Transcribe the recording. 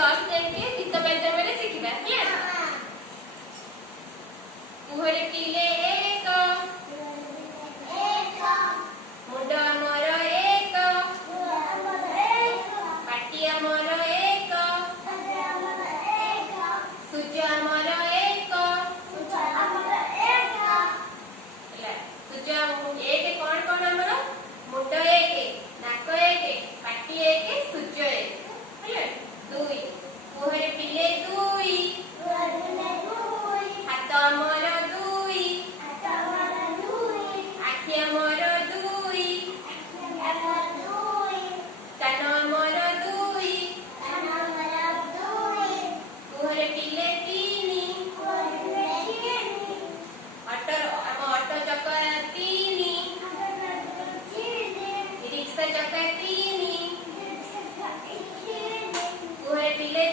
10 ଯାକେ ଗୀତ ଗାଇଲା ବେଳେ ଶିଖିବା ହେଲା। କୁହରେ ପିଲେ ଏକ ମୁଣ୍ଡ ଆମର ଏକ ପାଟି ଆମର ଏକ ସୂର୍ଯ୍ୟ ଆମର ଏକ ହେଲା। ସୂର୍ଯ୍ୟ ଏକ କଣ କଣ ଆମର ମୁଣ୍ଡ ଏକ ନାକ ଏକ ପାଟି ଏକ ସୂର୍ଯ୍ୟ ଏକ ହେଲା। 2 କୁହରେ ପିଲେ 2 ହାତ ଆମର 2 ଆଖି ଆମର 2 କାନ ଆମର 2 କୁହରେ ପିଲେ 3 ଅଟୋ ଆମ ଅଟୋ ଚକ 3 ରିକ୍ସା ଚକ 3 କୁହରେ ପିଲେ